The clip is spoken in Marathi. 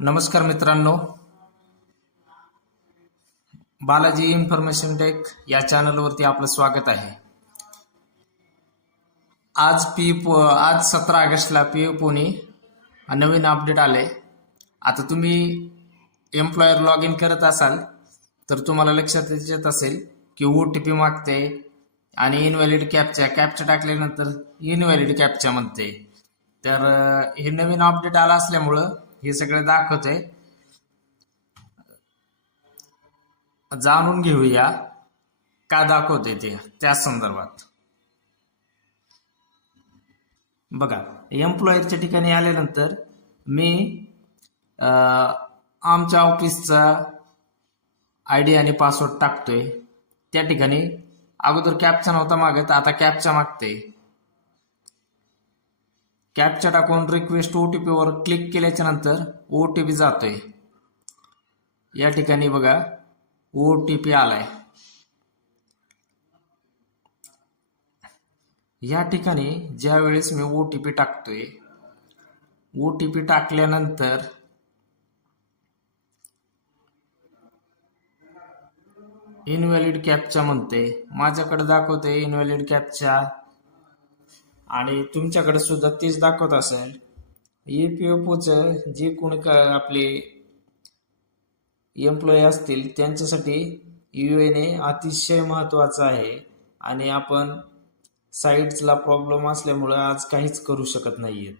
नमस्कार मित्रांनो, बालाजी इन्फॉर्मेशन टेक या चॅनलवरती आपलं स्वागत आहे. आज 17 ऑगस्टला पुणे नवीन अपडेट आले. आता तुम्ही एम्प्लॉयर लॉग इन करत असाल तर तुम्हाला लक्षात येत असेल की OTP मागते आणि इनव्हॅलिड कॅप्चा टाकल्यानंतर इनव्हॅलिड कॅप्चा म्हणते. तर हे नवीन अपडेट आला असल्यामुळं हे सगळं दाखवतंय. जाणून घेऊया का दाखवते ते त्या संदर्भात. बघा, एम्प्लॉयरच्या ठिकाणी आल्यानंतर मी आमच्या ऑफिसचा ID आणि पासवर्ड टाकतोय. त्या ठिकाणी अगोदर कॅप्चा नव्हता मागत, आता कॅप्चा मागते. कॅप्चा टाकून रिक्वेस्ट OTP वर क्लिक केल्याच्या नंतर OTP जातोय. या ठिकाणी बघा OTP आलाय. या ठिकाणी ज्या वेळेस मी OTP टाकतोय, OTP टाकल्यानंतर इनव्हॅलिड कॅप्चा म्हणते. माझ्याकडे दाखवते इनव्हॅलिड कॅप्चा आणि तुमच्याकडे सुद्धा तेच दाखवत असेल. EPFOचं जे कोणी आपले एम्प्लॉई असतील त्यांच्यासाठी UANA अतिशय महत्त्वाचं आहे आणि आपण साईट्सला प्रॉब्लेम असल्यामुळं आज काहीच करू शकत नाहीयेत.